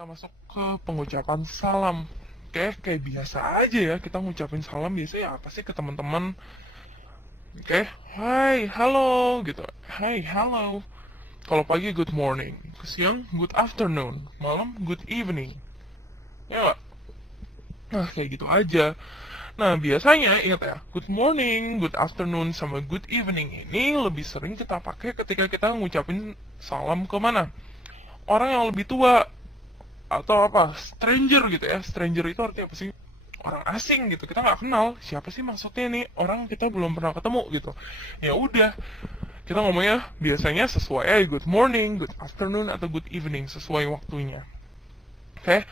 kita masuk ke pengucapan salam. Oke, kayak biasa aja ya kita ngucapin salam biasanya apa sih ke teman-teman. Oke, hai, halo gitu. Hai, halo. Kalau pagi good morning, ke siang good afternoon, malam good evening. Ya nggak? Nah, kayak gitu aja. Nah, biasanya ingat ya, good morning, good afternoon, sama good evening ini lebih sering kita pakai ketika kita ngucapin salam ke mana? Orang yang lebih tua, atau apa, stranger gitu ya. Stranger itu artinya apa sih? Orang asing gitu, kita nggak kenal siapa sih maksudnya nih, orang kita belum pernah ketemu gitu. Ya udah, kita ngomongnya biasanya sesuai good morning, good afternoon, atau good evening, sesuai waktunya. Oke.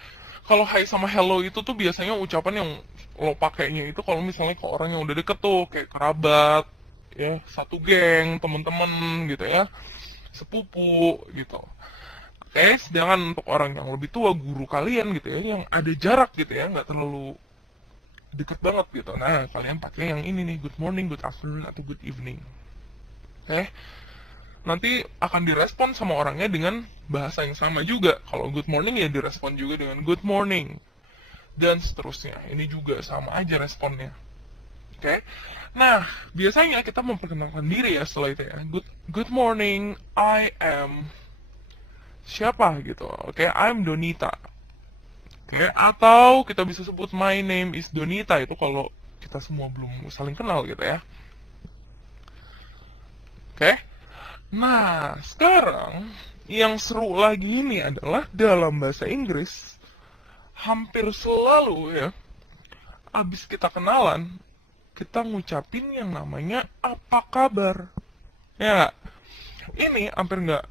Kalau hi sama hello itu tuh biasanya ucapan yang lo pakainya itu kalau misalnya ke orang yang udah deket tuh, kayak kerabat ya, satu geng, temen-temen gitu ya, sepupu gitu. Oke, sedangkan untuk orang yang lebih tua, guru kalian gitu ya, yang ada jarak gitu ya, nggak terlalu deket banget gitu. Nah, kalian pakai yang ini nih, good morning, good afternoon, atau good evening. Oke, nanti akan direspon sama orangnya dengan bahasa yang sama juga. Kalau good morning ya direspon juga dengan good morning. Dan seterusnya. Ini juga sama aja responnya. Oke. Nah, biasanya kita memperkenalkan diri ya setelah itu ya. Good morning, I am siapa gitu. Oke, I'm Donita. Oke, atau kita bisa sebut my name is Donita, itu kalau kita semua belum saling kenal gitu ya. Oke. Nah, sekarang yang seru lagi ini adalah dalam bahasa Inggris hampir selalu ya, abis kita kenalan, kita ngucapin yang namanya apa kabar. Ya, ini hampir nggak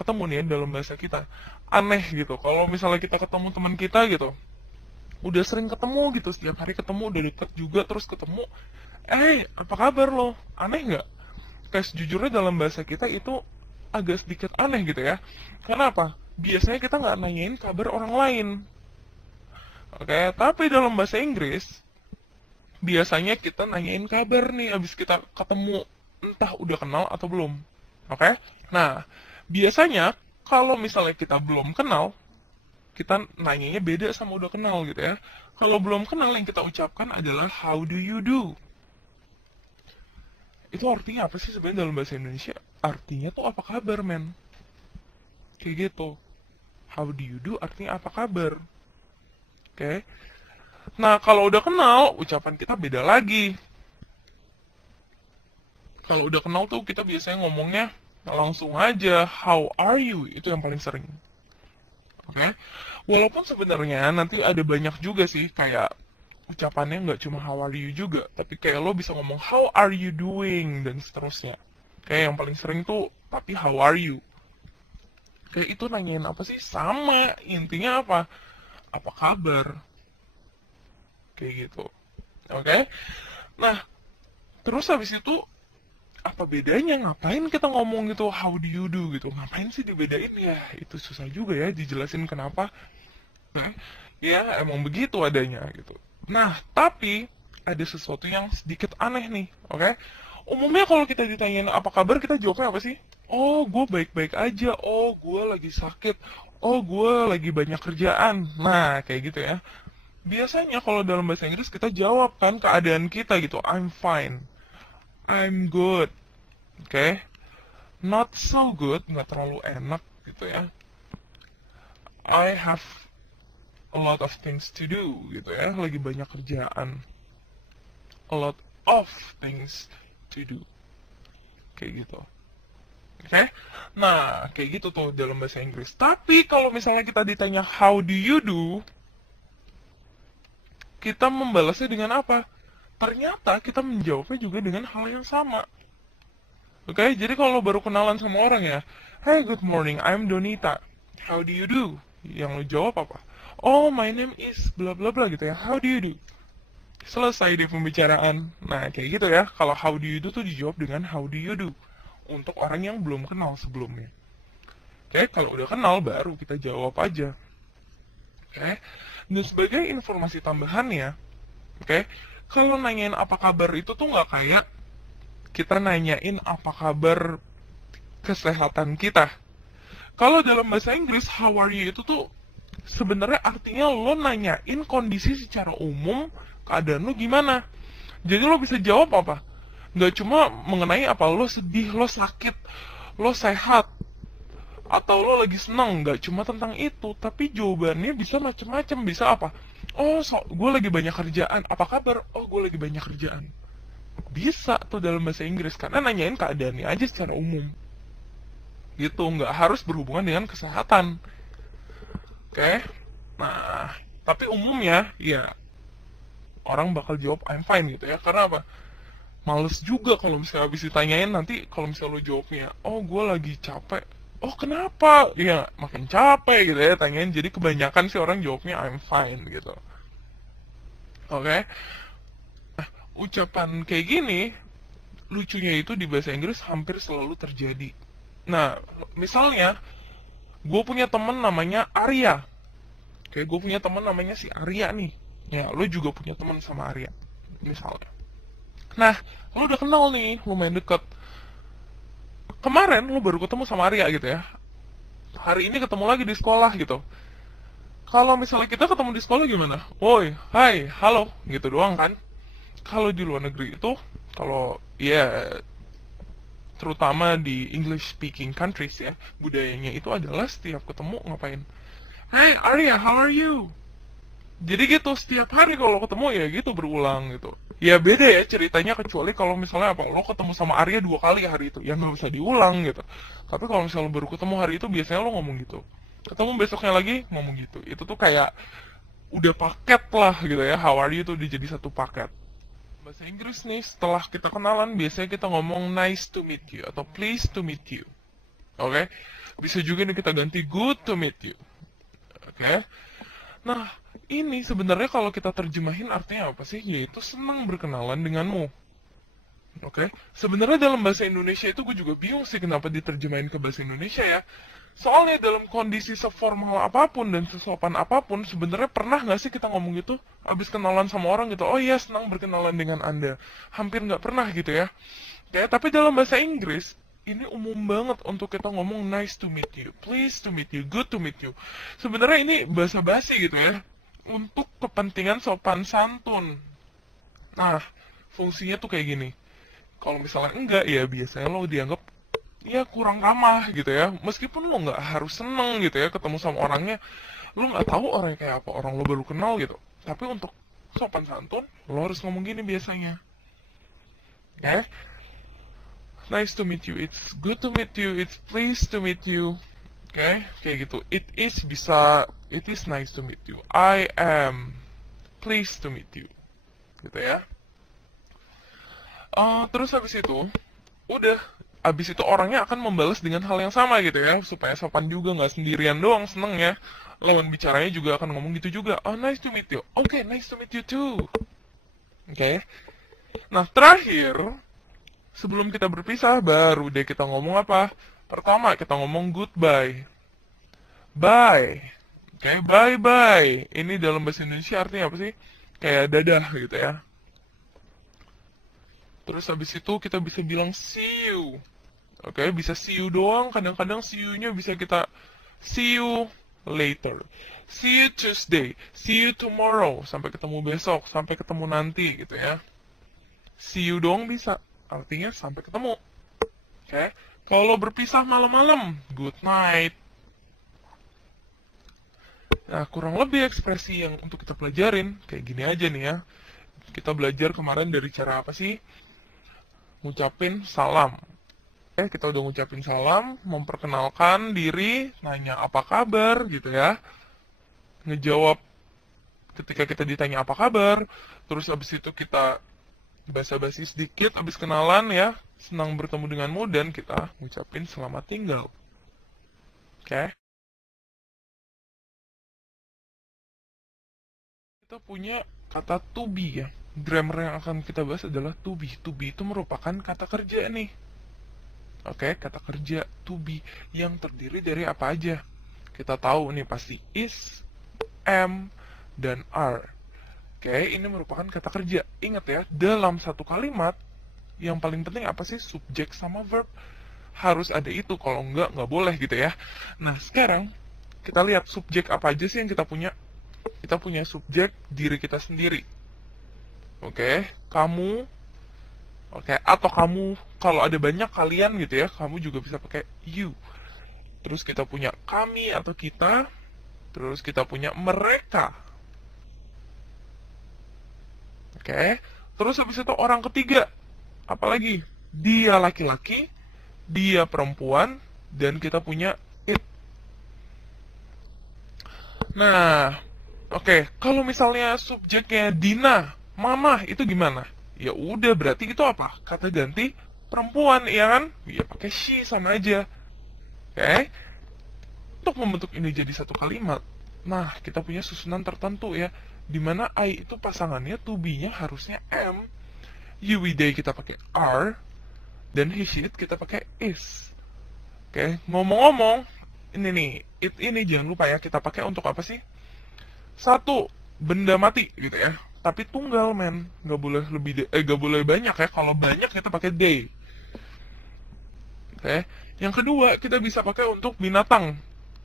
ketemu nih ya dalam bahasa kita. Aneh gitu. Kalau misalnya kita ketemu teman kita gitu, udah sering ketemu gitu, setiap hari ketemu, udah deket juga, terus ketemu, apa kabar lo? Aneh nggak? Kayak sejujurnya dalam bahasa kita itu agak sedikit aneh gitu ya. Kenapa? Biasanya kita nggak nanyain kabar orang lain. Oke, tapi dalam bahasa Inggris, biasanya kita nanyain kabar nih abis kita ketemu, entah udah kenal atau belum. Oke? Nah, biasanya kalau misalnya kita belum kenal, kita nanyanya beda sama udah kenal gitu ya. Kalau belum kenal yang kita ucapkan adalah how do you do. Itu artinya apa sih sebenarnya dalam bahasa Indonesia? Artinya tuh apa kabar, men? Kayak gitu. How do you do artinya apa kabar? Oke. Nah, kalau udah kenal, ucapan kita beda lagi. Kalau udah kenal tuh kita biasanya ngomongnya langsung aja, how are you? Itu yang paling sering. Oke. Walaupun sebenarnya nanti ada banyak juga sih kayak ucapannya nggak cuma how are you juga, tapi kayak lo bisa ngomong how are you doing dan seterusnya. Kayak yang paling sering tuh tapi how are you. Kayak itu nanyain apa sih? Sama, intinya apa? Apa kabar? Kayak gitu. Oke? Nah, terus habis itu apa bedanya? Ngapain kita ngomong gitu how do you do gitu? Ngapain sih dibedain ya? Itu susah juga ya dijelasin kenapa. Nah, ya emang begitu adanya gitu. Nah, tapi ada sesuatu yang sedikit aneh nih, oke? Umumnya kalau kita ditanyain apa kabar, kita jawabnya apa sih? Oh, gue baik-baik aja. Oh, gue lagi sakit. Oh, gue lagi banyak kerjaan. Nah, kayak gitu ya. Biasanya kalau dalam bahasa Inggris kita jawab kan keadaan kita gitu. I'm fine. I'm good. Oke? Not so good, nggak terlalu enak gitu ya. I have a lot of things to do gitu ya, lagi banyak kerjaan. A lot of things to do. Kayak gitu. Oke? Nah, kayak gitu tuh dalam bahasa Inggris. Tapi kalau misalnya kita ditanya how do you do, kita membalasnya dengan apa? Ternyata kita menjawabnya juga dengan hal yang sama. Oke, jadi kalau baru kenalan sama orang ya, hey good morning, I'm Donita. How do you do? Yang lo jawab apa? Oh, my name is bla bla bla gitu ya. How do you do? Selesai di pembicaraan. Nah, kayak gitu ya. Kalau how do you do tuh dijawab dengan how do you do. Untuk orang yang belum kenal sebelumnya. Oke, kalau udah kenal baru kita jawab aja. Oke. Dan sebagai informasi tambahannya, oke, kalau nanyain apa kabar itu tuh nggak kayak kita nanyain apa kabar kesehatan kita. Kalau dalam bahasa Inggris, how are you itu tuh sebenarnya artinya lo nanyain kondisi secara umum, keadaan lo gimana. Jadi lo bisa jawab apa? Nggak cuma mengenai apa lo sedih, lo sakit, lo sehat, atau lo lagi senang. Nggak cuma tentang itu, tapi jawabannya bisa macam-macam. Bisa apa? Oh, gue lagi banyak kerjaan. Apa kabar? Oh, gue lagi banyak kerjaan. Bisa tuh dalam bahasa Inggris, karena nanyain keadaannya aja secara umum. Gitu, nggak harus berhubungan dengan kesehatan. Oke? Nah, tapi umumnya, ya, orang bakal jawab I'm fine gitu ya. Karena apa? Males juga kalau misalnya habis ditanyain nanti kalau misalnya lo jawabnya, oh gue lagi capek. Oh kenapa? Ya makin capek gitu ya tanyain. Jadi kebanyakan sih orang jawabnya I'm fine gitu. Oke? Nah, ucapan kayak gini, lucunya itu di bahasa Inggris hampir selalu terjadi. Nah, misalnya, gue punya temen namanya Arya. Oke, gue punya temen namanya si Arya nih. Ya, lo juga punya temen sama Arya. Misalnya. Nah, lo udah kenal nih, lumayan deket. Kemarin lo baru ketemu sama Arya gitu ya. Hari ini ketemu lagi di sekolah gitu. Kalau misalnya kita ketemu di sekolah gimana? Woi, hai, halo, gitu doang kan? Kalau di luar negeri itu, kalau ya terutama di English speaking countries ya, budayanya itu adalah setiap ketemu ngapain? Hai Arya, how are you? Jadi gitu setiap hari kalau ketemu ya gitu berulang gitu. Ya beda ya ceritanya kecuali kalau misalnya apa lo ketemu sama Arya 2 kali hari itu, ya nggak bisa diulang gitu. Tapi kalau misalnya baru ketemu hari itu biasanya lo ngomong gitu. Ketemu besoknya lagi ngomong gitu. Itu tuh kayak udah paket lah gitu ya. How are you tuh udah jadi satu paket. Bahasa Inggris nih setelah kita kenalan biasanya kita ngomong nice to meet you atau pleased to meet you. Oke? Bisa juga nih kita ganti good to meet you. Oke? Nah, ini sebenarnya kalau kita terjemahin artinya apa sih? Yaitu senang berkenalan denganmu. Oke? Sebenarnya dalam bahasa Indonesia itu gue juga bingung sih kenapa diterjemahin ke bahasa Indonesia ya. Soalnya dalam kondisi seformal apapun dan sesopan apapun, sebenarnya pernah nggak sih kita ngomong gitu? Abis kenalan sama orang gitu, oh iya senang berkenalan dengan Anda. Hampir nggak pernah gitu ya. Ya, tapi dalam bahasa Inggris, ini umum banget untuk kita ngomong nice to meet you, pleased to meet you, good to meet you. Sebenarnya ini bahasa basi gitu ya, untuk kepentingan sopan santun. Nah, fungsinya tuh kayak gini. Kalau misalnya enggak, ya biasanya lo dianggap ya kurang ramah gitu ya. Meskipun lo nggak harus seneng gitu ya ketemu sama orangnya, lo nggak tahu orangnya kayak apa, orang lo baru kenal gitu. Tapi untuk sopan santun, lo harus ngomong gini biasanya. Ya, nice to meet you, it's good to meet you, it's pleased to meet you. Oke, kayak gitu. It is bisa, it is nice to meet you. I am pleased to meet you. Gitu ya. Terus habis itu, udah. Habis itu orangnya akan membalas dengan hal yang sama gitu ya. Supaya sopan juga, nggak sendirian doang seneng ya. Lawan bicaranya juga akan ngomong gitu juga. Oh, nice to meet you. Oke, nice to meet you too. Oke. Nah, terakhir, sebelum kita berpisah, baru deh kita ngomong apa? Pertama, kita ngomong goodbye. Bye. Oke, bye-bye. Ini dalam bahasa Indonesia artinya apa sih? Kayak dadah gitu ya. Terus habis itu kita bisa bilang see you. Oke, bisa see you doang. Kadang-kadang see you-nya bisa kita see you later. See you Tuesday. See you tomorrow. Sampai ketemu besok. Sampai ketemu nanti gitu ya. See you doang bisa. Artinya sampai ketemu. Oke. Kalau berpisah malam-malam, good night. Nah, kurang lebih ekspresi yang untuk kita pelajarin, kayak gini aja nih ya. Kita belajar kemarin dari cara apa sih? Ngucapin salam. Kita udah ngucapin salam, memperkenalkan diri, nanya apa kabar gitu ya. Ngejawab ketika kita ditanya apa kabar. Terus abis itu kita basa-basi sedikit, abis kenalan ya. Senang bertemu denganmu dan kita ngucapin selamat tinggal. Oke. Kita punya kata to be ya. Grammar yang akan kita bahas adalah to be. To be itu merupakan kata kerja nih. Oke, kata kerja to be yang terdiri dari apa aja. Kita tahu nih pasti is, am, dan are. Oke, ini merupakan kata kerja. Ingat ya, dalam satu kalimat, yang paling penting apa sih? Subjek sama verb. Harus ada itu, kalau nggak boleh gitu ya. Nah, sekarang kita lihat subjek apa aja sih yang kita punya. Kita punya subjek diri kita sendiri. Oke, kamu. Oke, atau kamu, kalau ada banyak kalian gitu ya, kamu juga bisa pakai you. Terus kita punya kami atau kita. Terus kita punya mereka. Oke, terus habis itu orang ketiga. Apalagi? Dia laki-laki, dia perempuan, dan kita punya it. Nah, oke, kalau misalnya subjeknya Dina, Mama, itu gimana? Ya udah, berarti itu apa? Kata ganti perempuan, ya kan? Ya pakai she sama aja. Oke? Untuk membentuk ini jadi satu kalimat, nah kita punya susunan tertentu ya, dimana I itu pasangannya to be-nya harusnya am, you, we, they kita pakai are, dan he, she, it kita pakai is. Oke, ngomong-ngomong, ini nih, it ini jangan lupa ya, kita pakai untuk apa sih? Satu, benda mati gitu ya, tapi tunggal men, nggak boleh nggak boleh banyak ya. Kalau banyak kita pakai they. Oke, yang kedua kita bisa pakai untuk binatang.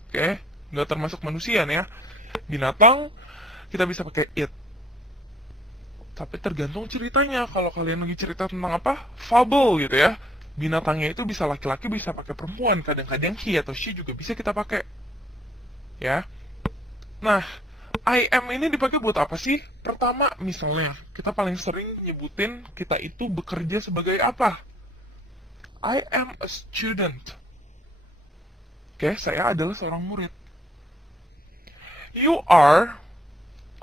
Oke, nggak termasuk manusia nih ya. Binatang kita bisa pakai it. Tapi tergantung ceritanya. Kalau kalian lagi cerita tentang apa, fable gitu ya, binatangnya itu bisa laki-laki, bisa pakai perempuan. Kadang-kadang he atau she juga bisa kita pakai. Ya. Nah, I am ini dipakai buat apa sih? Pertama, misalnya, kita paling sering nyebutin kita itu bekerja sebagai apa? I am a student. Oke, saya adalah seorang murid. You are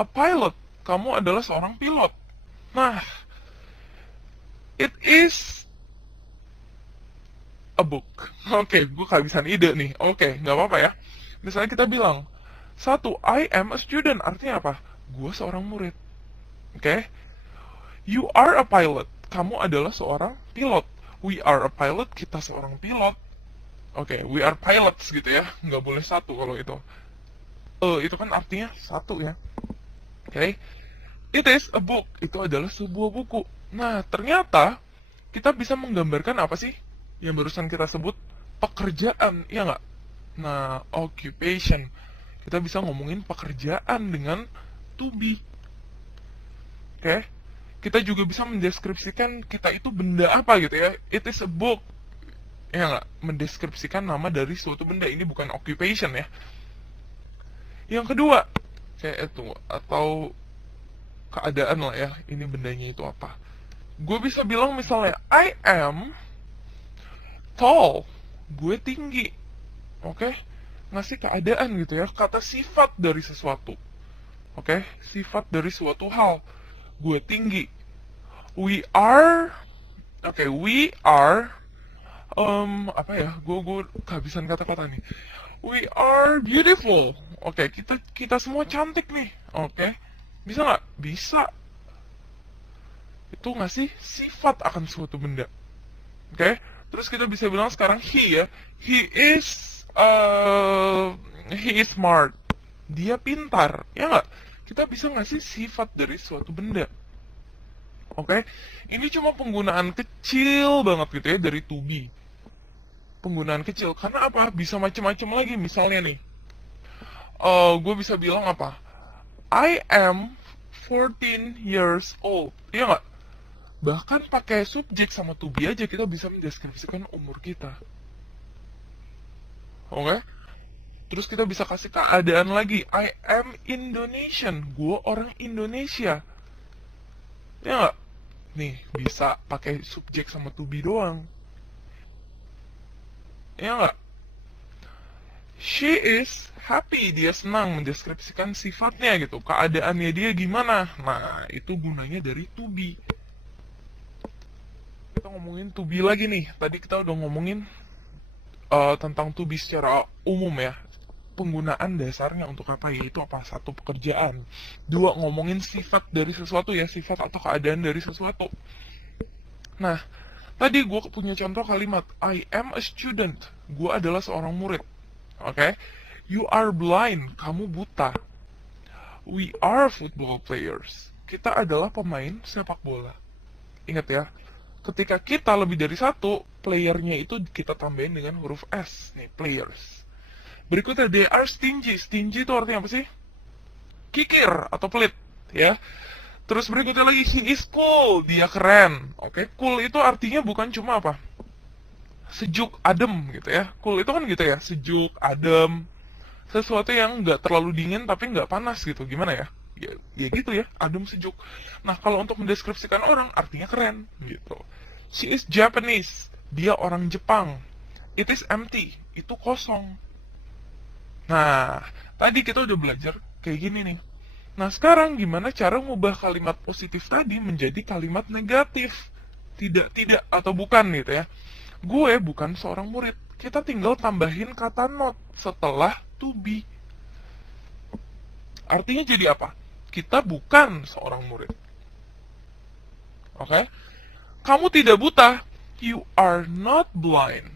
a pilot. Kamu adalah seorang pilot. Nah, it is a book. Oke, gue kehabisan ide nih. Oke, nggak apa-apa ya. Misalnya kita bilang, satu, I am a student. Artinya apa? Gue seorang murid. Oke? You are a pilot. Kamu adalah seorang pilot. We are a pilot. Kita seorang pilot. Oke, we are pilots gitu ya. Nggak boleh satu kalau itu. Itu kan artinya satu ya. Oke? It is a book. Itu adalah sebuah buku. Nah, ternyata kita bisa menggambarkan apa sih yang barusan kita sebut? Pekerjaan, ya nggak? Nah, occupation. Kita bisa ngomongin pekerjaan dengan to be. Oke? Kita juga bisa mendeskripsikan kita itu benda apa gitu ya. It is a book. Ya nggak? Mendeskripsikan nama dari suatu benda. Ini bukan occupation ya. Yang kedua, kayak itu, atau keadaan lah ya. Ini bendanya itu apa. Gue bisa bilang misalnya, I am tall. Gue tinggi. Oke? Ngasih keadaan gitu ya, kata sifat dari sesuatu. Oke, sifat dari suatu hal. Gue tinggi. We are, we are, apa ya, gue kehabisan kata-kata nih. We are beautiful. Oke, kita semua cantik nih. Oke, bisa nggak? Bisa. Itu ngasih sifat akan suatu benda. Oke, terus kita bisa bilang sekarang he ya. He is smart. Dia pintar, ya nggak? Kita bisa ngasih sifat dari suatu benda. Oke? Ini cuma penggunaan kecil banget gitu ya dari to be. Penggunaan kecil, karena apa? Bisa macam-macam lagi. Misalnya nih, gue bisa bilang apa? I am 14 years old, ya nggak? Bahkan pakai subjek sama to be aja kita bisa mendeskripsikan umur kita. Oke? Terus kita bisa kasih keadaan lagi. I am Indonesian. Gue orang Indonesia. Ya nggak? Nih, bisa pakai subjek sama to be doang. Ya nggak? She is happy. Dia senang, mendeskripsikan sifatnya gitu. Keadaannya dia gimana. Nah, itu gunanya dari to be. Kita ngomongin to be lagi nih. Tadi kita udah ngomongin tentang to be secara umum ya. Penggunaan dasarnya untuk apa, yaitu apa? Satu, pekerjaan. Dua, ngomongin sifat dari sesuatu ya, sifat atau keadaan dari sesuatu. Nah, tadi gue punya contoh kalimat I am a student. Gue adalah seorang murid. Oke? You are blind. Kamu buta. We are football players. Kita adalah pemain sepak bola. Ingat ya, ketika kita lebih dari satu, playernya itu kita tambahin dengan huruf S, nih, players. Berikutnya, they are stingy. Stingy itu artinya apa sih? Kikir atau pelit, ya. Terus berikutnya lagi, he is cool. Dia keren. Oke, cool itu artinya bukan cuma apa? Sejuk, adem gitu ya. Cool itu kan gitu ya, sejuk, adem. Sesuatu yang nggak terlalu dingin tapi nggak panas gitu. Gimana ya? Ya gitu ya, adem sejuk. Nah, kalau untuk mendeskripsikan orang, artinya keren gitu. She is Japanese. Dia orang Jepang. It is empty. Itu kosong. Nah, tadi kita udah belajar kayak gini nih. Nah, sekarang gimana cara ngubah kalimat positif tadi menjadi kalimat negatif? Tidak atau bukan gitu ya. Gue bukan seorang murid. Kita tinggal tambahin kata not setelah to be. Artinya jadi apa? Kita bukan seorang murid. Oke? Kamu tidak buta. You are not blind.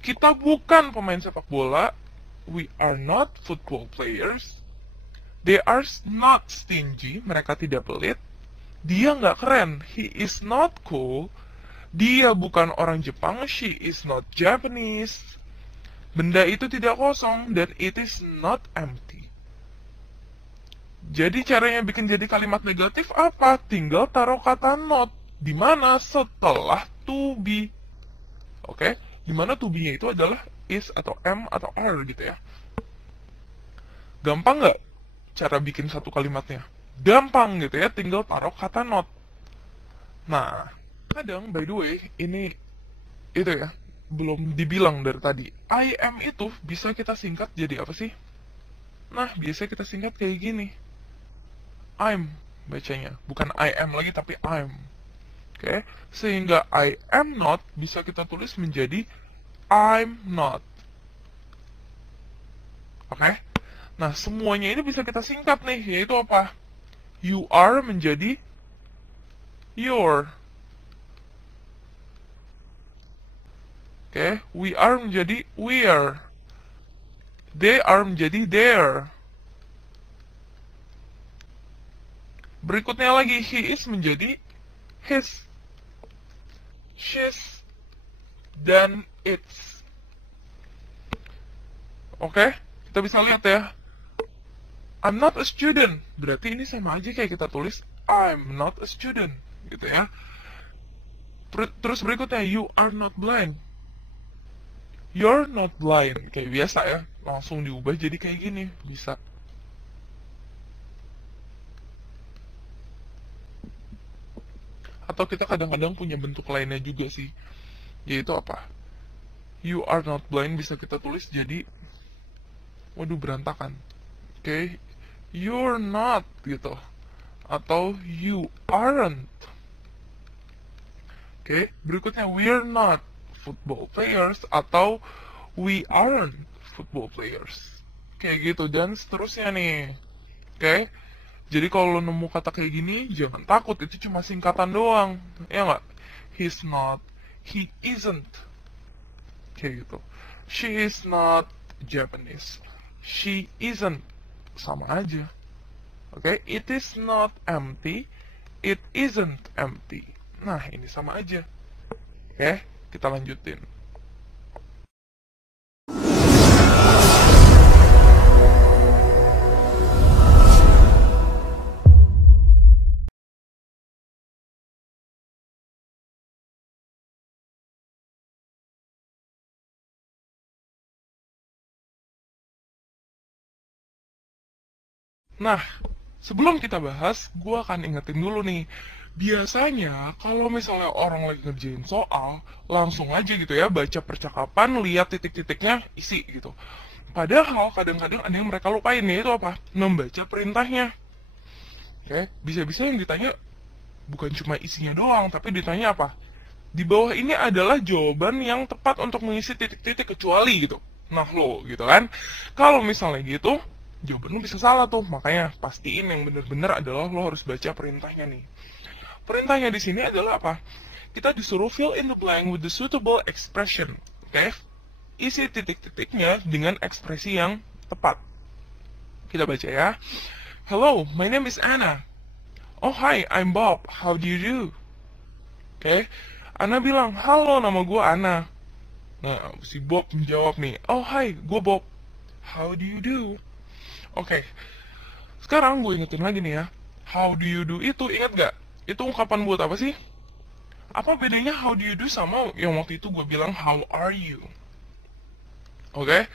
Kita bukan pemain sepak bola. We are not football players. They are not stingy. Mereka tidak pelit. Dia nggak keren. He is not cool. Dia bukan orang Jepang. She is not Japanese. Benda itu tidak kosong. Dan it is not empty. Jadi caranya bikin jadi kalimat negatif apa? Tinggal taruh kata not. Di mana setelah to be. Oke? Di mana to be-nya itu adalah is atau am atau are gitu ya. Gampang nggak cara bikin satu kalimatnya? Gampang gitu ya, tinggal taruh kata not. Nah, kadang by the way, ini itu ya, belum dibilang dari tadi. I am itu bisa kita singkat jadi apa sih? Nah, biasanya kita singkat kayak gini. I'm bacanya, bukan I am lagi tapi I'm. Oke, sehingga I am not bisa kita tulis menjadi I'm not. Oke, nah semuanya ini bisa kita singkat nih, yaitu apa? You are menjadi your. Oke, we are menjadi we're. They are menjadi their. Berikutnya lagi, he is menjadi his. She's dan it's. Oke, kita bisa lihat ya. I'm not a student. Berarti ini sama aja kayak kita tulis I'm not a student, gitu ya. Terus berikutnya, you are not blind. You're not blind. Kayak biasa ya, langsung diubah jadi kayak gini, bisa. Atau kita kadang-kadang punya bentuk lainnya juga sih, yaitu apa? You are not blind bisa kita tulis jadi, waduh berantakan. Oke, you're not gitu, atau you aren't. Oke, berikutnya we're not football players atau we aren't football players. Kayak gitu dan seterusnya nih. Oke. Jadi kalau lo nemu kata kayak gini, jangan takut, itu cuma singkatan doang. Ya nggak? He's not, he isn't. Kayak gitu. She is not Japanese. She isn't. Sama aja. Oke? It is not empty. It isn't empty. Nah, ini sama aja. Oke? Kita lanjutin. Nah, sebelum kita bahas, gue akan ingetin dulu nih. Biasanya, kalau misalnya orang lagi ngerjain soal, langsung aja gitu ya, baca percakapan, lihat titik-titiknya, isi gitu. Padahal, kadang-kadang ada yang mereka lupain, yaitu apa? Membaca perintahnya. Oke, bisa-bisa yang ditanya bukan cuma isinya doang, tapi ditanya apa? Di bawah ini adalah jawaban yang tepat untuk mengisi titik-titik kecuali gitu. Nah lo, gitu kan. Kalau misalnya gitu, jawaban lo bisa salah tuh. Makanya pastiin yang benar-benar adalah lo harus baca perintahnya nih. Perintahnya di sini adalah apa? Kita disuruh fill in the blank with the suitable expression. Oke? Isi titik-titiknya dengan ekspresi yang tepat. Kita baca ya. Hello, my name is Anna. Oh hi, I'm Bob. How do you do? Oke? Anna bilang, halo nama gue Anna. Nah, si Bob menjawab nih, oh hai, gue Bob. How do you do? Oke, sekarang gue ingetin lagi nih ya. How do you do itu, ingat gak? Itu ungkapan buat apa sih? Apa bedanya how do you do sama yang waktu itu gue bilang how are you? Oke,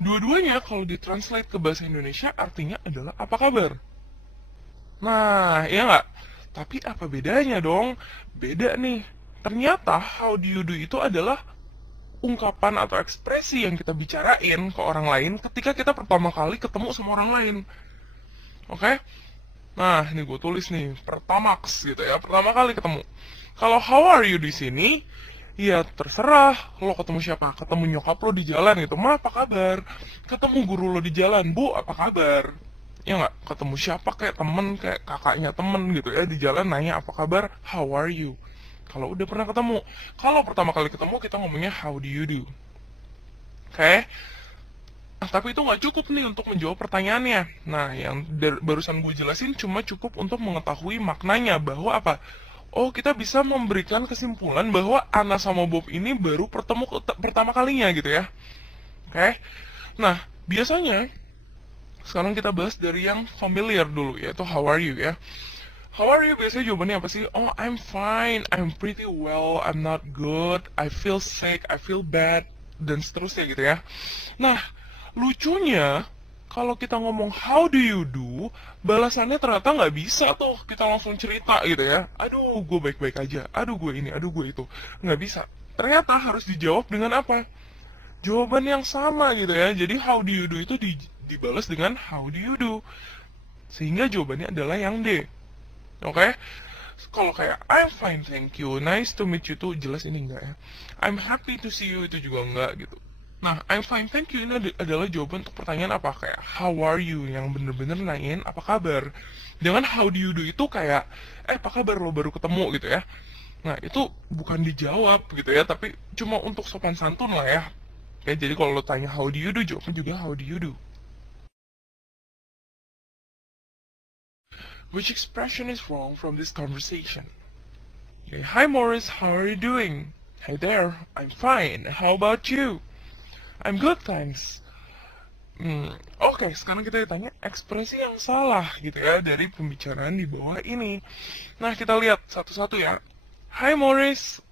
dua-duanya kalau ditranslate ke bahasa Indonesia artinya adalah apa kabar? Nah, iya nggak? Tapi apa bedanya dong? Beda nih. Ternyata how do you do itu adalah ungkapan atau ekspresi yang kita bicarain ke orang lain ketika kita pertama kali ketemu sama orang lain. Oke? Nah, ini gue tulis nih, pertamax gitu ya, pertama kali ketemu. Kalau how are you di sini, ya terserah lo ketemu siapa, ketemu nyokap lo di jalan gitu, ma apa kabar? Ketemu guru lo di jalan, bu apa kabar? Ya nggak, ketemu siapa kayak temen, kayak kakaknya temen gitu ya di jalan nanya apa kabar, how are you? Kalau udah pernah ketemu, kalau pertama kali ketemu kita ngomongnya how do you do? Oke? Nah, tapi itu nggak cukup nih untuk menjawab pertanyaannya. Nah, yang barusan gue jelasin cuma cukup untuk mengetahui maknanya bahwa apa? Oh, kita bisa memberikan kesimpulan bahwa Anna sama Bob ini baru pertama kalinya gitu ya. Oke? Nah, biasanya sekarang kita bahas dari yang familiar dulu, yaitu how are you ya. How are you biasanya jawabannya apa sih? Oh, I'm fine, I'm pretty well, I'm not good, I feel sick, I feel bad, dan seterusnya gitu ya. Nah, lucunya, kalau kita ngomong how do you do, balasannya ternyata nggak bisa tuh kita langsung cerita gitu ya. Aduh, gue baik-baik aja. Aduh, gue ini, aduh, gue itu. Nggak bisa. Ternyata harus dijawab dengan apa? Jawaban yang sama gitu ya. Jadi how do you do itu dibalas dengan how do you do. Sehingga jawabannya adalah yang D. Oke? Kalau kayak I'm fine, thank you, nice to meet you tuh jelas ini enggak ya. I'm happy to see you itu juga enggak gitu. Nah, I'm fine, thank you ini adalah jawaban untuk pertanyaan apa? Kayak how are you, yang bener-bener nanyain apa kabar. Dengan how do you do itu kayak, apa kabar lo baru ketemu gitu ya. Nah, itu bukan dijawab gitu ya, tapi cuma untuk sopan santun lah ya. Oke, jadi kalau lo tanya how do you do, jawabnya juga how do you do. Which expression is wrong from this conversation? Okay, hi Morris, how are you doing? Hey there, I'm fine. How about you? I'm good, thanks. Oke, sekarang kita ditanya ekspresi yang salah gitu ya dari pembicaraan di bawah ini. Nah, kita lihat satu-satu ya. Hi Morris,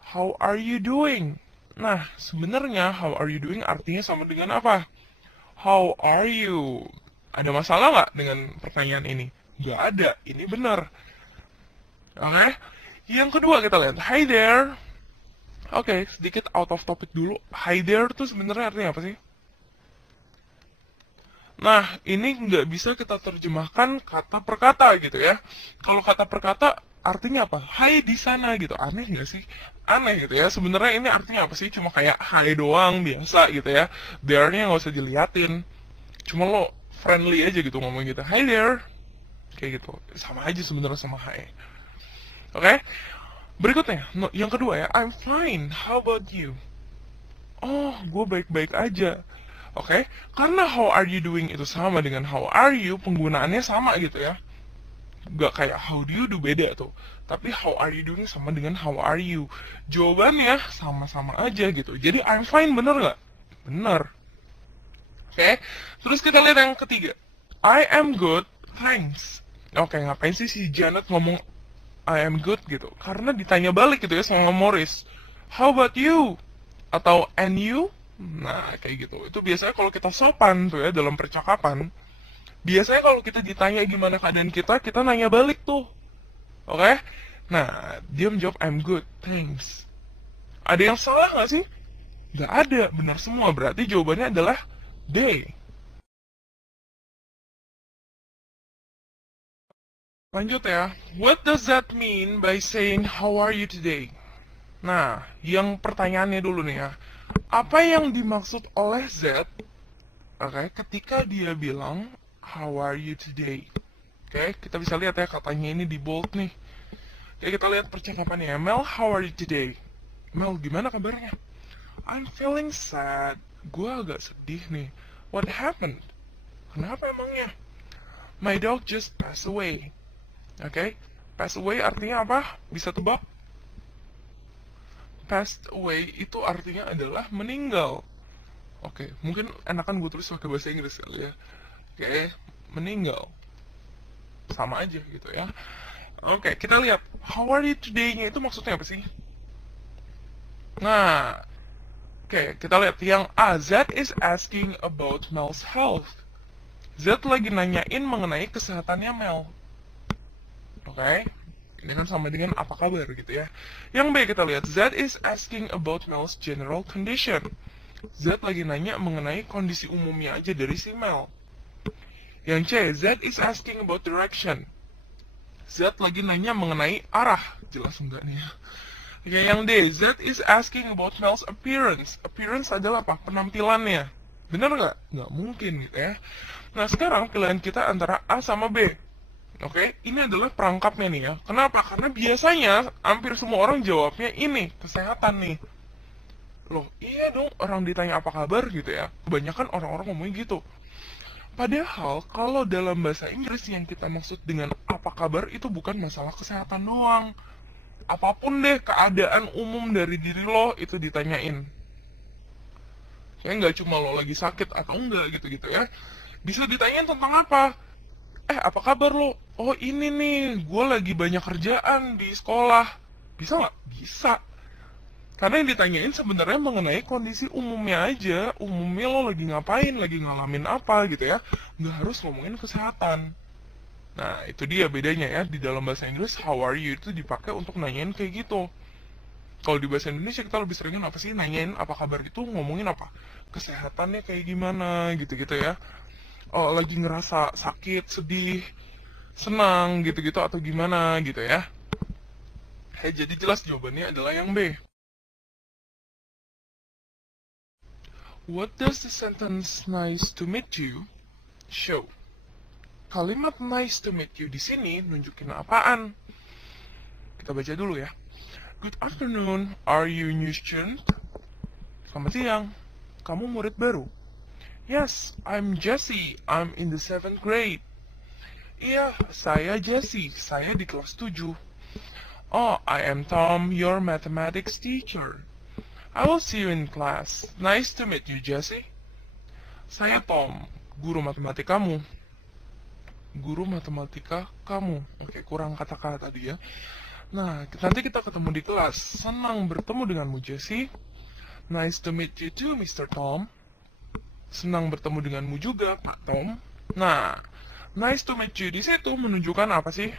how are you doing? Nah, sebenarnya how are you doing artinya sama dengan apa? How are you? Ada masalah nggak dengan pertanyaan ini? Nggak ada, ini benar. Oke, yang kedua kita lihat. Hi there. Oke, sedikit out of topic dulu. Hi there tuh sebenarnya artinya apa sih? Nah, ini nggak bisa kita terjemahkan kata per kata gitu ya. Kalau kata per kata artinya apa? Hai di sana gitu. Aneh nggak sih? Aneh gitu ya. Sebenarnya ini artinya apa sih? Cuma kayak hai doang biasa gitu ya. There-nya nggak usah diliatin. Cuma lo friendly aja gitu ngomong gitu. Hi there. Kayak gitu. Sama aja sebenarnya sama hai. Oke? Berikutnya, yang kedua ya. I'm fine. How about you? Oh, gue baik-baik aja. Oke, karena how are you doing itu sama dengan how are you, penggunaannya sama gitu ya. Gak kayak how do you do, beda tuh. Tapi how are you doing sama dengan how are you. Jawabannya sama-sama aja gitu. Jadi I'm fine bener gak? Bener. Oke, terus kita lihat yang ketiga. I am good, thanks. Oke, ngapain sih si Janet ngomong I am good gitu? Karena ditanya balik gitu ya sama Morris. How about you? Atau and you? Nah, kayak gitu. Itu biasanya kalau kita sopan tuh ya dalam percakapan. Biasanya kalau kita ditanya gimana keadaan kita nanya balik tuh. Oke? Nah, dia menjawab I'm good, thanks. Ada yang salah nggak sih? Nggak ada, benar semua. Berarti jawabannya adalah D. Lanjut ya. What does that mean by saying how are you today? Nah, yang pertanyaannya dulu nih ya. Apa yang dimaksud oleh Z, ketika dia bilang, how are you today? Kita bisa lihat ya katanya ini di bold nih. Kita lihat percakapannya. Mel, how are you today? Mel, gimana kabarnya? I'm feeling sad. Gue agak sedih nih. What happened? Kenapa emangnya? My dog just passed away. Pass away artinya apa? Bisa tebak? Passed away itu artinya adalah meninggal. Oke, mungkin enakan gue tulis pakai bahasa Inggris kali ya. Oke, meninggal. Sama aja gitu ya. Oke, kita lihat. How are you today-nya itu maksudnya apa sih? Nah, oke, kita lihat yang A. Z is asking about Mel's health. Z lagi nanyain mengenai kesehatannya Mel. Oke, ini kan sama dengan apa kabar gitu ya. Yang B kita lihat, Z is asking about Mel's general condition. Z lagi nanya mengenai kondisi umumnya aja dari si Mel. Yang C, Z is asking about direction. Z lagi nanya mengenai arah. Jelas enggak nih ya? Oke, yang D, Z is asking about Mel's appearance. Appearance adalah apa? Penampilannya. Bener nggak? Nggak mungkin gitu ya. Nah, sekarang pilihan kita antara A sama B. Oke, ini adalah perangkapnya nih ya. Kenapa? Karena biasanya hampir semua orang jawabnya ini, kesehatan nih. Loh, iya dong, orang ditanya apa kabar gitu ya. Kebanyakan orang-orang ngomongin gitu. Padahal, kalau dalam bahasa Inggris yang kita maksud dengan apa kabar itu bukan masalah kesehatan doang. Apapun deh keadaan umum dari diri lo itu ditanyain. Kayak nggak cuma lo lagi sakit atau enggak gitu-gitu ya. Bisa ditanyain tentang apa? Apa kabar lo? Oh ini nih, gue lagi banyak kerjaan di sekolah. Bisa nggak? Bisa. Karena yang ditanyain sebenarnya mengenai kondisi umumnya aja. Umumnya lo lagi ngapain, lagi ngalamin apa gitu ya. Nggak harus ngomongin kesehatan. Nah, itu dia bedanya ya. Di dalam bahasa Inggris, how are you itu dipakai untuk nanyain kayak gitu. Kalau di bahasa Indonesia kita lebih seringin apa sih? Nanyain apa kabar itu ngomongin apa? Kesehatannya kayak gimana gitu-gitu ya. Oh, lagi ngerasa sakit, sedih, senang gitu-gitu atau gimana gitu ya. Jadi jelas jawabannya adalah yang B. What does the sentence nice to meet you show? Kalimat nice to meet you di sini nunjukin apaan? Kita baca dulu ya. Good afternoon, are you new student? Selamat siang, kamu murid baru? Yes, I'm Jessie, I'm in the 7th grade. Iya, saya Jessie, saya di kelas 7. Oh, I am Tom, your mathematics teacher. I will see you in class. Nice to meet you, Jessie. Saya Tom, guru matematika kamu. Guru matematika kamu. Oke, kurang kata-kata tadi ya. Nah, nanti kita ketemu di kelas. Senang bertemu denganmu, Jessie. Nice to meet you too, Mr. Tom. Senang bertemu denganmu juga, Pak Tom. Nah, nice to meet you di situ menunjukkan apa sih?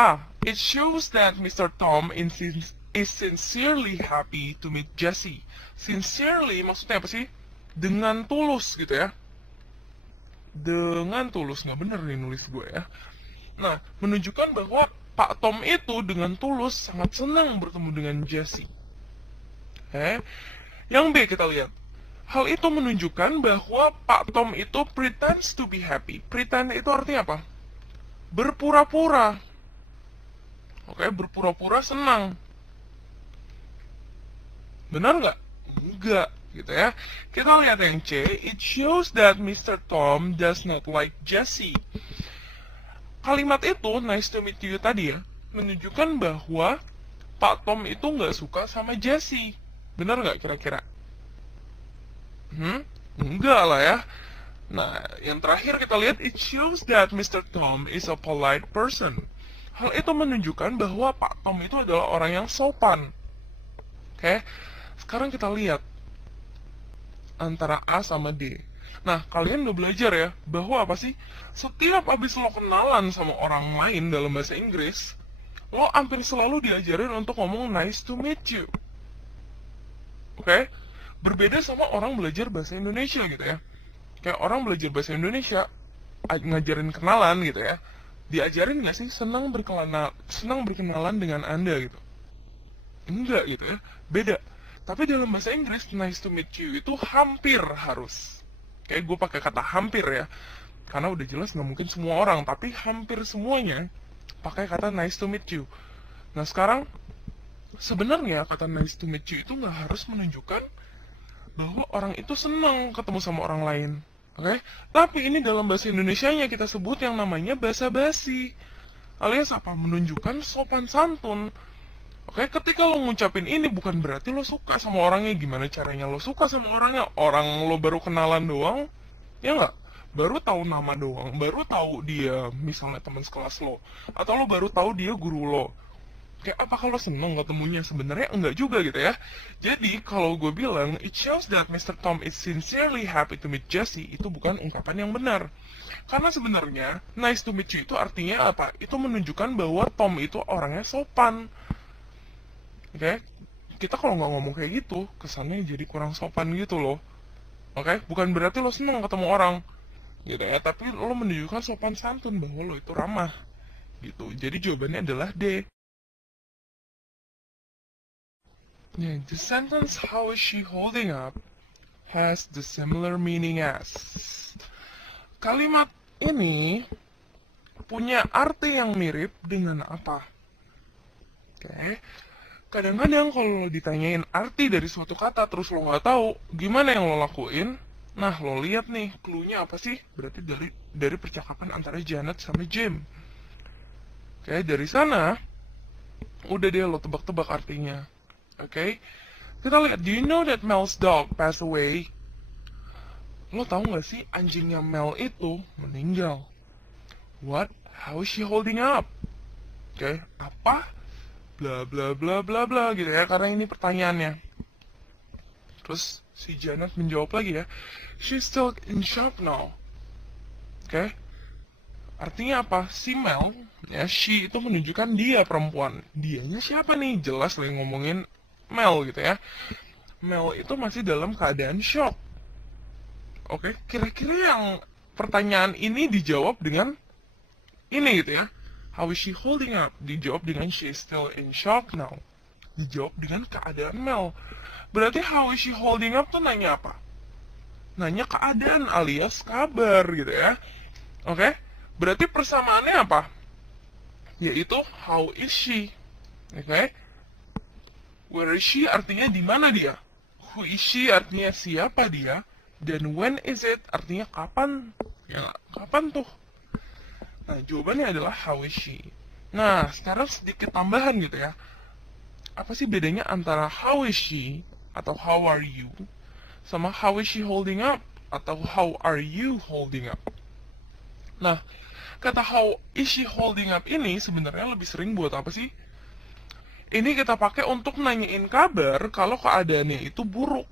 A. It shows that Mr. Tom is sincerely happy to meet Jessie. Sincerely maksudnya apa sih? Dengan tulus gitu ya. Dengan tulus, nggak bener nih nulis gue ya. Nah, menunjukkan bahwa Pak Tom itu dengan tulus sangat senang bertemu dengan Jessie. Yang B kita lihat. Hal itu menunjukkan bahwa Pak Tom itu pretends to be happy. Pretend itu artinya apa? Berpura-pura. Berpura-pura senang. Benar nggak? Enggak, gitu ya. Kita lihat yang C. It shows that Mr. Tom does not like Jessie. Kalimat itu, nice to meet you tadi ya, menunjukkan bahwa Pak Tom itu nggak suka sama Jessie. Benar nggak kira-kira? Enggak lah ya. Nah, yang terakhir kita lihat, it shows that Mr. Tom is a polite person. Hal itu menunjukkan bahwa Pak Tom itu adalah orang yang sopan. Sekarang kita lihat antara A sama D. Nah, kalian udah belajar ya, bahwa apa sih? Setiap abis lo kenalan sama orang lain dalam bahasa Inggris, lo hampir selalu diajarin untuk ngomong nice to meet you. Berbeda sama orang belajar bahasa Indonesia gitu ya. Kayak orang belajar bahasa Indonesia, ngajarin kenalan gitu ya. Diajarin nggak sih senang berkenalan dengan Anda gitu? Enggak gitu ya, beda. Tapi dalam bahasa Inggris, nice to meet you itu hampir harus. Gue pakai kata hampir ya, karena udah jelas nggak mungkin semua orang, tapi hampir semuanya pakai kata nice to meet you. Nah sekarang, sebenarnya kata nice to meet you itu nggak harus menunjukkan bahwa orang itu senang ketemu sama orang lain. Tapi ini dalam bahasa Indonesianya kita sebut yang namanya basa-basi. Alias apa? Menunjukkan sopan santun. Oke, ketika lo ngucapin ini bukan berarti lo suka sama orangnya. Gimana caranya lo suka sama orangnya? Orang lo baru kenalan doang, ya nggak? Baru tahu nama doang, baru tahu dia misalnya teman sekelas lo, atau lo baru tahu dia guru lo. Kayak apa kalau seneng ketemunya? Sebenarnya enggak juga gitu ya. Jadi kalau gue bilang it shows that Mr. Tom is sincerely happy to meet Jessie, itu bukan ungkapan yang benar. Karena sebenarnya nice to meet you itu artinya apa? Itu menunjukkan bahwa Tom itu orangnya sopan. Oke, kita kalau nggak ngomong kayak gitu, kesannya jadi kurang sopan gitu loh. Oke, bukan berarti lo seneng ketemu orang, gitu ya. Tapi lo menunjukkan sopan santun bahwa lo itu ramah, gitu. Jadi jawabannya adalah D. Yeah, the sentence "How is she holding up" has the similar meaning as. Kalimat ini punya arti yang mirip dengan apa? Oke. Kadang-kadang kalau ditanyain arti dari suatu kata terus lo nggak tahu, gimana yang lo lakuin? Nah, lo lihat nih, clue-nya apa sih? Berarti dari percakapan antara Janet sama Jim. Oke, dari sana udah deh lo tebak-tebak artinya. Oke. Kita lihat, do you know that Mel's dog passed away? Lo tahu nggak sih anjingnya Mel itu meninggal? What? How is she holding up? Oke, apa? Bla bla bla bla bla gitu ya, karena ini pertanyaannya. Terus si Janet menjawab lagi ya, she's still in shock now. Oke, artinya apa? Si Mel, ya, she itu menunjukkan dia perempuan. Dianya siapa nih? Jelas lagi ngomongin Mel gitu ya. Mel itu masih dalam keadaan shock. Oke, kira-kira yang pertanyaan ini dijawab dengan ini gitu ya. How is she holding up? Dijawab dengan she is still in shock now. Dijawab dengan keadaan Mel. Berarti how is she holding up tuh nanya apa? Nanya keadaan alias kabar gitu ya. Oke? Berarti persamaannya apa? Yaitu how is she? Oke? Where is she artinya di mana dia? Who is she artinya siapa dia? Dan when is it artinya kapan? Ya, kapan tuh? Nah, jawabannya adalah how is she. Nah, sekarang sedikit tambahan gitu ya. Apa sih bedanya antara how is she atau how are you sama how is she holding up atau how are you holding up? Nah, kata how is she holding up ini sebenarnya lebih sering buat apa sih? Ini kita pakai untuk nanyain kabar kalau keadaannya itu buruk.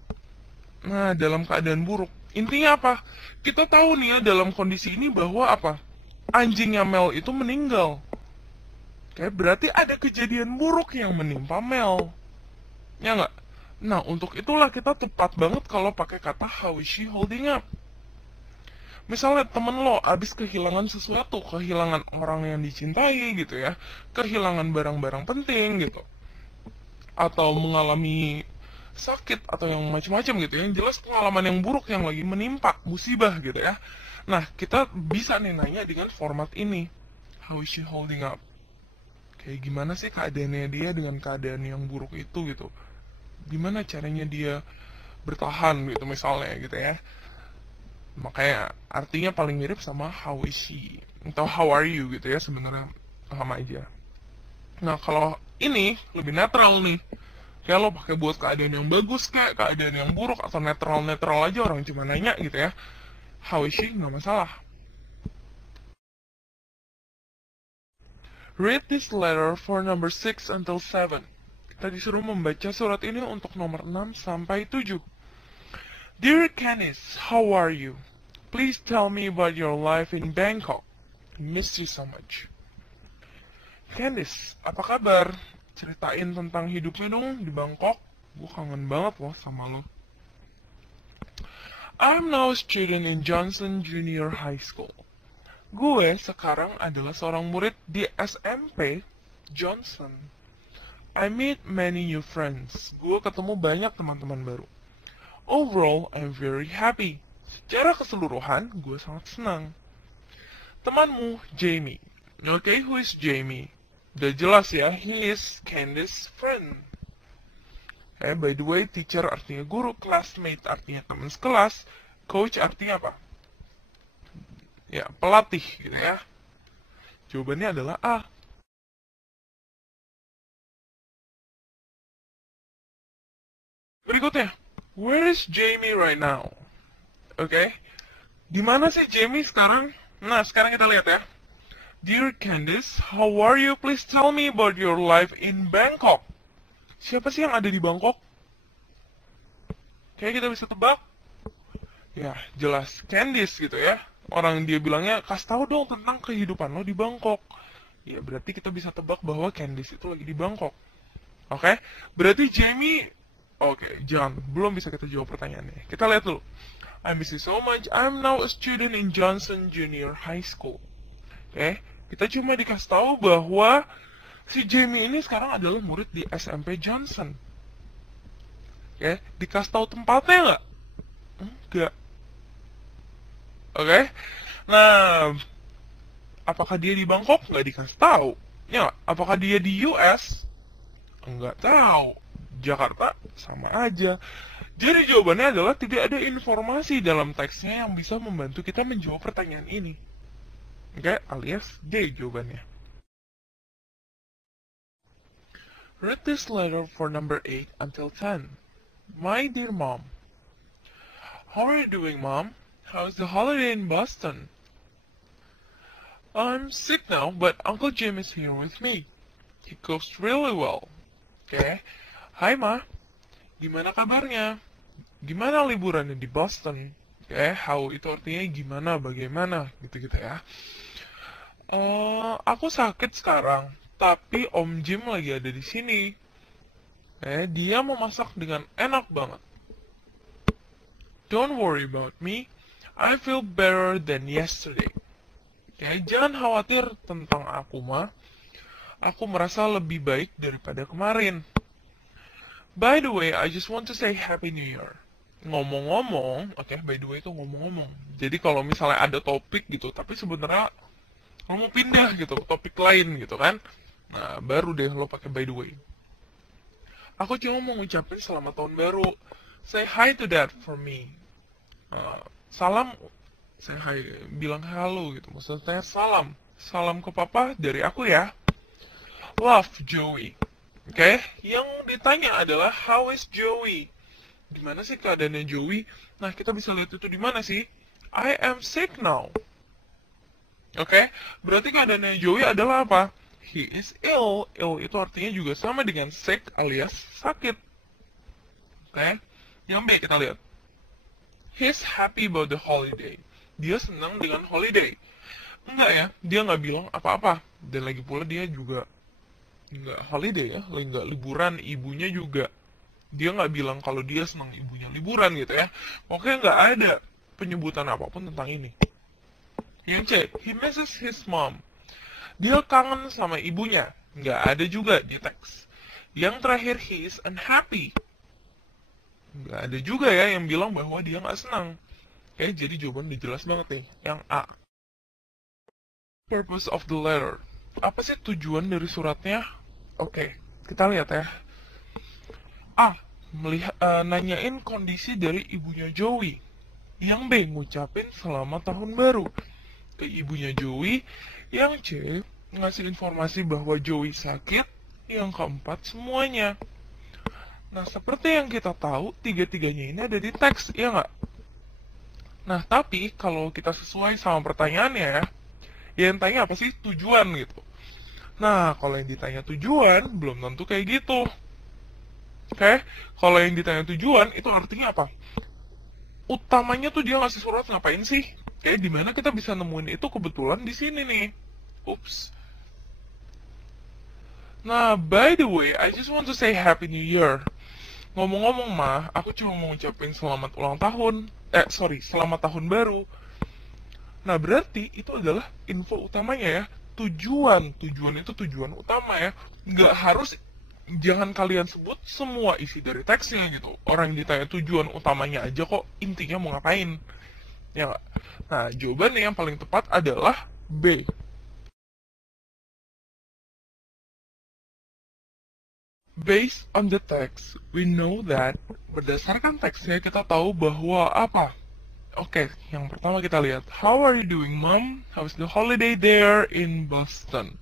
Nah, dalam keadaan buruk. Intinya apa? Kita tahu nih ya dalam kondisi ini bahwa apa? Anjingnya Mel itu meninggal. Oke, berarti ada kejadian buruk yang menimpa Mel. Ya nggak? Nah, untuk itulah kita tepat banget kalau pakai kata how is she holding up. Misalnya temen lo abis kehilangan sesuatu, kehilangan orang yang dicintai gitu ya, kehilangan barang-barang penting gitu, atau mengalami sakit atau yang macam-macam gitu ya. Yang jelas pengalaman yang buruk yang lagi menimpa, musibah gitu ya. Nah, kita bisa nih nanya dengan format ini. How is she holding up? Kayak gimana sih keadaannya dia dengan keadaan yang buruk itu gitu. Gimana caranya dia bertahan gitu misalnya gitu ya. Makanya artinya paling mirip sama how is she atau how are you gitu ya, sebenarnya sama aja. Nah, kalau ini lebih netral nih. Kayak lo pakai buat keadaan yang bagus kayak keadaan yang buruk atau netral aja, orang cuma nanya gitu ya. How is she? Nggak masalah. Read this letter for number 6 until 7. Kita disuruh membaca surat ini untuk nomor 6 sampai 7. Dear Candice, how are you? Please tell me about your life in Bangkok. I miss you so much. Candice, apa kabar? Ceritain tentang hidupnya dong di Bangkok. Gue kangen banget loh sama lo. I'm now a student in Johnson Junior High School. Gue sekarang adalah seorang murid di SMP Johnson. I meet many new friends. Gue ketemu banyak teman-teman baru. Overall, I'm very happy. Secara keseluruhan, gue sangat senang. Temanmu, Jamie. Okay, who is Jamie? Udah jelas ya, he is Candice's friend. By the way, teacher artinya guru, classmate artinya teman sekelas, coach artinya apa? Ya, pelatih gitu ya. Jawabannya adalah A. Berikutnya, where is Jamie right now? Oke, di mana sih Jamie sekarang? Nah, sekarang kita lihat ya. Dear Candice, how are you? Please tell me about your life in Bangkok. Siapa sih yang ada di Bangkok? Kayak kita bisa tebak. Ya, jelas Candice gitu ya. Orang dia bilangnya, kasih tahu dong tentang kehidupan lo di Bangkok. Ya, berarti kita bisa tebak bahwa Candice itu lagi di Bangkok. Oke, berarti Jamie... Oke, jangan. Belum bisa kita jawab pertanyaannya. Kita lihat dulu. I miss you so much. I'm now a student in Johnson Junior High School. Oke, kita cuma dikasih tahu bahwa si Jamie ini sekarang adalah murid di SMP Johnson. Oke, dikasih tahu tempatnya nggak? Enggak. Oke, nah, apakah dia di Bangkok? Nggak dikasih tahu. Ya, apakah dia di US? Nggak tahu. Jakarta sama aja. Jadi jawabannya adalah tidak ada informasi dalam teksnya yang bisa membantu kita menjawab pertanyaan ini. Oke, alias D jawabannya. Read this letter for number 8 until 10. My dear mom. How are you doing, Mom? How's the holiday in Boston? I'm sick now, but Uncle Jim is here with me. He cooks really well. Okay. Hai, Ma. Gimana kabarnya? Gimana liburannya di Boston? How itu artinya gimana, bagaimana, gitu-gitu ya. Aku sakit sekarang, tapi Om Jim lagi ada di sini. Dia memasak dengan enak banget. Don't worry about me. I feel better than yesterday. Jangan khawatir tentang aku, Ma. Aku merasa lebih baik daripada kemarin. By the way, I just want to say Happy New Year. Ngomong-ngomong, by the way itu ngomong-ngomong. Jadi kalau misalnya ada topik gitu, tapi sebenarnya lo mau pindah gitu, topik lain gitu kan. Nah, baru deh lo pakai by the way. Aku cuma mau ngucapin selamat tahun baru. Say hi to dad for me. Salam, say hi, bilang halo gitu. Maksudnya salam. Salam ke papa dari aku ya. Love, Joey. Yang ditanya adalah how is Joey? Gimana sih keadaannya Joey? Nah, kita bisa lihat itu di mana sih? I am sick now. Berarti keadaannya Joey adalah apa? He is ill. Ill itu artinya juga sama dengan sick alias sakit. Yang B kita lihat. He's happy about the holiday. Dia senang dengan holiday. Enggak ya, dia nggak bilang apa-apa. Dan lagi pula dia juga nggak holiday ya, lagi nggak liburan, ibunya juga dia nggak bilang kalau dia senang ibunya liburan gitu ya. Pokoknya nggak ada penyebutan apapun tentang ini. Yang C, he misses his mom. Dia kangen sama ibunya, nggak ada juga di teks. Yang terakhir, he is unhappy. Nggak ada juga ya yang bilang bahwa dia nggak senang. Jadi jawaban udah jelas banget nih, yang A. Purpose of the letter. Apa sih tujuan dari suratnya? Kita lihat ya. A. Nanyain kondisi dari ibunya Joey. Yang B. Ngucapin selamat tahun baru ke ibunya Joey. Yang C. Ngasih informasi bahwa Joey sakit. Yang keempat, semuanya. Nah, seperti yang kita tahu, tiga-tiganya ini ada di teks, ya nggak? Nah, tapi kalau kita sesuai sama pertanyaannya ya, yang tanya apa sih? Tujuan gitu. Nah, kalau yang ditanya tujuan, belum tentu kayak gitu. Kalau yang ditanya tujuan, itu artinya apa? Utamanya tuh dia ngasih surat ngapain sih? Dimana kita bisa nemuin itu kebetulan di sini nih. Oops. Nah, by the way, I just want to say Happy New Year. Ngomong-ngomong mah, aku cuma mau ngucapin selamat ulang tahun. Selamat tahun baru. Nah, berarti itu adalah info utamanya ya. Tujuan itu tujuan utama ya. Nggak harus, jangan kalian sebut semua isi dari teksnya gitu. Orang yang ditanya tujuan utamanya aja kok intinya mau ngapain. Ya nggak? Nah, jawabannya yang paling tepat adalah B. Based on the text, we know that berdasarkan teksnya kita tahu bahwa apa? Yang pertama kita lihat. How are you doing, Mom? How's the holiday there in Boston?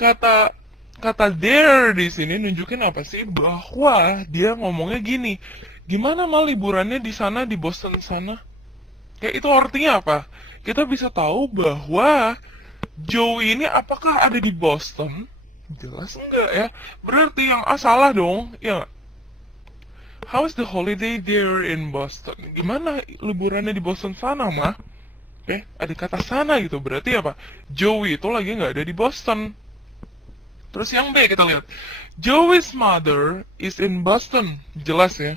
Kata kata there di sini nunjukin apa sih? Bahwa dia ngomongnya gini, gimana mal liburannya di sana di Boston sana? Kayak itu artinya apa? Kita bisa tahu bahwa Joey ini apakah ada di Boston? Jelas enggak ya. Berarti yang A salah dong. Ya. How is the holiday there in Boston? Gimana liburannya di Boston sana, mah? Oke, ada kata sana gitu. Berarti apa? Joey itu lagi nggak ada di Boston. Terus yang B kita lihat. Joey's mother is in Boston. Jelas ya.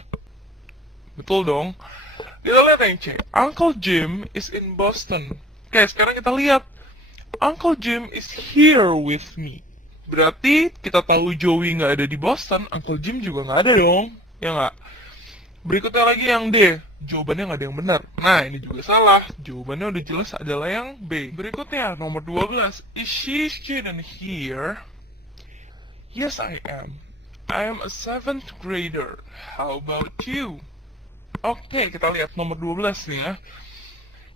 Betul dong. Kita lihat yang C. Uncle Jim is in Boston. Oke, sekarang kita lihat. Uncle Jim is here with me. Berarti kita tahu Joey nggak ada di Boston, Uncle Jim juga nggak ada dong. Ya nggak? Berikutnya lagi yang D. Jawabannya nggak ada yang benar. Nah, ini juga salah. Jawabannya udah jelas adalah yang B. Berikutnya, nomor 12. Is she student here? Yes, I am. I am a 7th grader. How about you? Oke, kita lihat nomor 12 nih ya.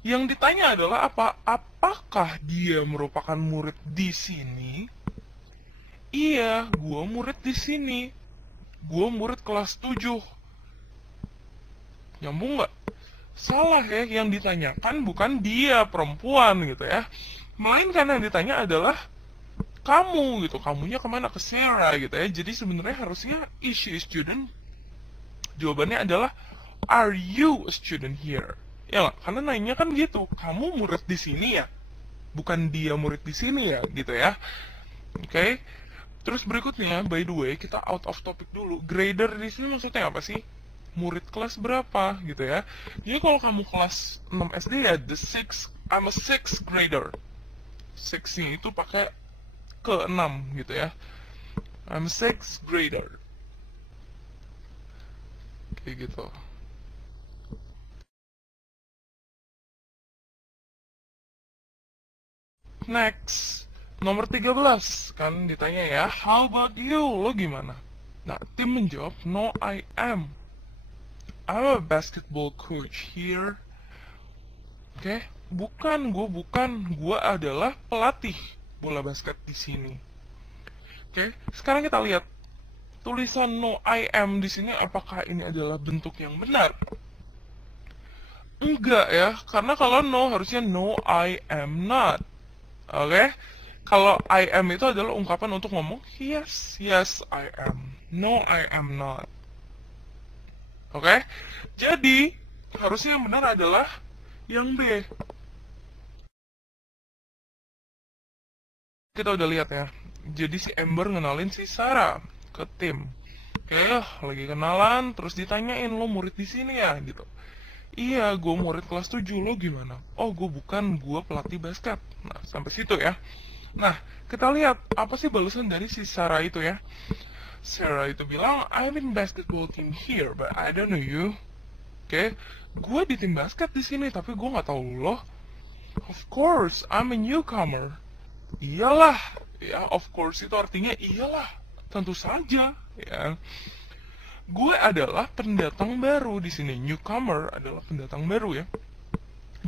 Yang ditanya adalah apakah dia merupakan murid di sini? Iya, gua murid di sini. Gua murid kelas 7. Nyambung nggak? Salah ya, yang ditanyakan bukan dia perempuan gitu ya. Melainkan yang ditanya adalah kamu gitu. Kamunya kemana? Ke Sarah gitu ya. Jadi sebenarnya harusnya is she a student? Jawabannya adalah are you a student here? Ya nggak? Karena nanya kan gitu. Kamu murid di sini ya? Bukan dia murid di sini ya? Gitu ya. Oke. Terus berikutnya, by the way, kita out of topic dulu. Grader di sini maksudnya apa sih? Murid kelas berapa gitu ya? Jadi kalau kamu kelas 6 SD ya, I'm a 6th grader. 6 itu pakai ke 6 gitu ya. I'm a 6th grader. Kayak gitu. Next, nomor 13 kan ditanya ya, how about you? Lo gimana? Nah, tim menjawab, no I am. I'm a basketball coach here. Oke, bukan, gue adalah pelatih bola basket di sini. Oke, sekarang kita lihat tulisan no I am di sini apakah ini adalah bentuk yang benar? Enggak ya, karena kalau no harusnya no I am not. Oke, kalau I am itu adalah ungkapan untuk ngomong yes, I am. No, I am not. Oke, jadi harusnya yang benar adalah yang B. Kita udah lihat ya. Jadi si Amber ngenalin si Sarah ke tim. Oke, lagi kenalan, terus ditanyain lo murid di sini ya, gitu. Iya, gue murid kelas 7, lo gimana? Oh, gue bukan, gue pelatih basket. Nah, sampai situ ya. Nah, kita lihat apa sih balasan dari si Sarah itu ya. Sarah itu bilang, I'm in basketball team here, but I don't know you. Oke, gue di tim basket di sini, tapi gue nggak tahu lo. Of course, I'm a newcomer. Iyalah, ya of course itu artinya iyalah, tentu saja, ya. Gue adalah pendatang baru di sini. Newcomer adalah pendatang baru ya.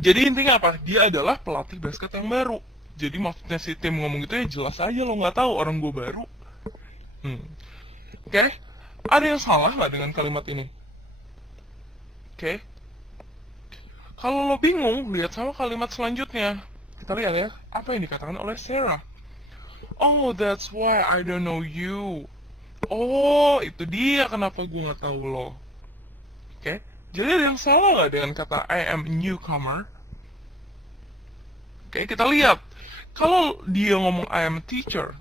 Jadi intinya apa? Dia adalah pelatih basket yang baru. Jadi maksudnya si tim ngomong gitu ya jelas aja lo nggak tahu orang gue baru. Oke. Ada yang salah nggak dengan kalimat ini? Oke. Kalau lo bingung, lihat sama kalimat selanjutnya. Kita lihat ya, apa yang dikatakan oleh Sarah. Oh, that's why I don't know you. Oh, itu dia kenapa gue nggak tahu lo. Oke, jadi ada yang salah nggak dengan kata I am a newcomer? Oke, kita lihat. Kalau dia ngomong I am a teacher,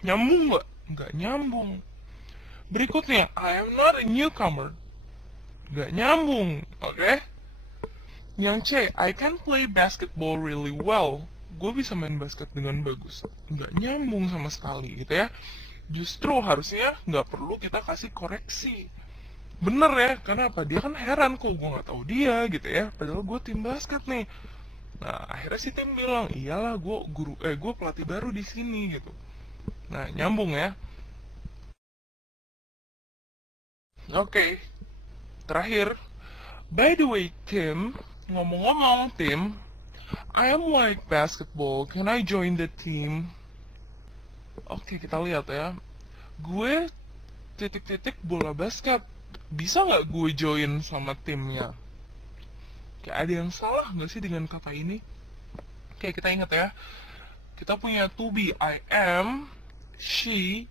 nyambung nggak? Nggak nyambung. Berikutnya, I am not a newcomer. Nggak nyambung, oke? Yang C, I can play basketball really well. Gue bisa main basket dengan bagus. Nggak nyambung sama sekali, gitu ya. Justru harusnya nggak perlu kita kasih koreksi. Bener ya, karena apa? Dia kan heran kok gue nggak tahu dia gitu ya. Padahal gue tim basket nih. Nah akhirnya si tim bilang, iyalah gue pelatih baru di sini gitu. Nah nyambung ya. Oke, terakhir. By the way Tim, ngomong-ngomong Tim, I am like basketball. Can I join the team? Oke, kita lihat ya. Gue titik-titik bola basket. Bisa nggak gue join sama timnya? Kayak ada yang salah nggak sih dengan kata ini? Oke, kita ingat ya. Kita punya to be, I am, she,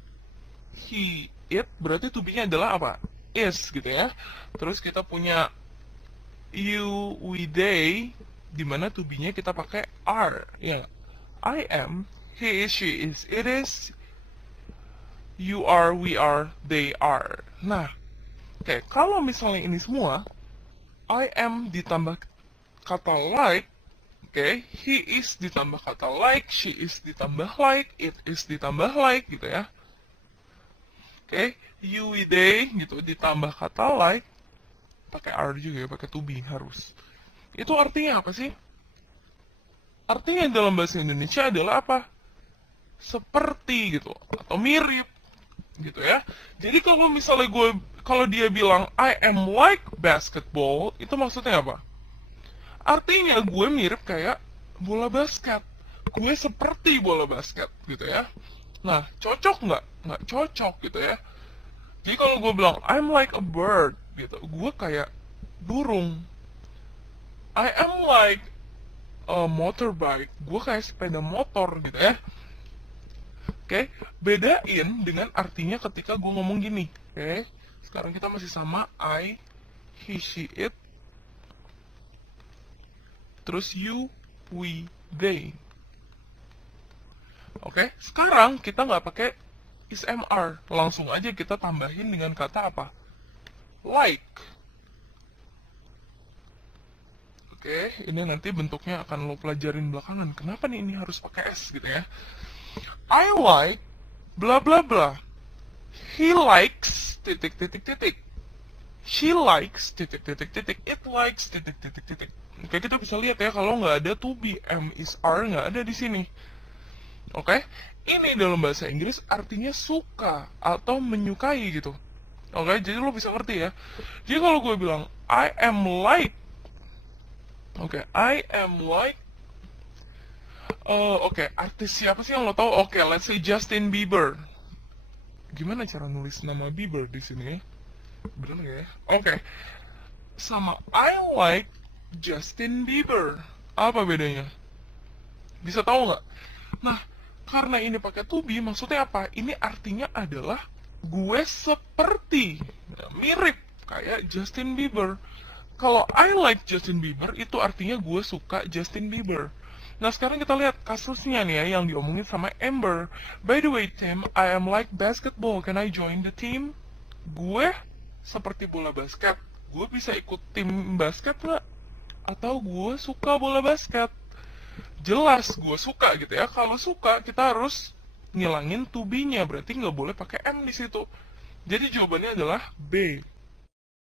he, it. Berarti to be-nya adalah apa? Is gitu ya. Terus kita punya you, we, they, dimana to be-nya kita pakai are. Ya, I am, he is, she is, it is, you are, we are, they are. Nah, oke, kalau misalnya ini semua, I am ditambah kata like, oke, he is ditambah kata like, she is ditambah like, it is ditambah like, gitu ya. Oke, you, we, they, gitu, ditambah kata like, pakai are juga ya, pakai to be harus. Itu artinya apa sih? Artinya dalam bahasa Indonesia adalah apa? Seperti gitu, atau mirip, gitu ya. Jadi kalau dia bilang I am like basketball, itu maksudnya apa? Artinya gue mirip kayak bola basket. Gue seperti bola basket gitu ya. Nah, cocok nggak? Nggak cocok gitu ya. Jadi kalau gue bilang I'm like a bird gitu, gue kayak burung. I am like a motorbike, gue kayak sepeda motor gitu ya. Oke, bedain dengan artinya ketika gue ngomong gini. Oke, sekarang kita masih sama I, he, she, it. Terus you, we, they. Oke, sekarang kita nggak pakai is mr, langsung aja kita tambahin dengan kata apa? Like. Oke, ini nanti bentuknya akan lo pelajarin belakangan. Kenapa nih ini harus pakai s gitu ya? I like bla bla bla. He likes titik titik titik. She likes titik titik titik. It likes titik titik titik. Oke, kita bisa lihat ya kalau nggak ada to be, am, is, are nggak ada di sini. Oke, ini dalam bahasa Inggris artinya suka atau menyukai gitu. Oke, jadi lo bisa ngerti ya. Jadi kalau gue bilang I am like, oke, I am like, oke, artis siapa sih yang lo tahu? Oke, let's say Justin Bieber. Gimana cara nulis nama Bieber di sini? Bener nggak ya? Oke, sama I like Justin Bieber. Apa bedanya? Bisa tahu nggak? Nah, karena ini pakai to be, maksudnya apa? Ini artinya adalah gue seperti, mirip kayak Justin Bieber. Kalau I like Justin Bieber, itu artinya gue suka Justin Bieber. Nah, sekarang kita lihat kasusnya nih ya, yang diomongin sama Amber. By the way, Tim, I am like basketball. Can I join the team? Gue seperti bola basket. Gue bisa ikut tim basket nggak? Atau gue suka bola basket? Jelas gue suka gitu ya. Kalau suka, kita harus ngilangin to be-nya. Berarti nggak boleh pakai M di situ. Jadi jawabannya adalah B.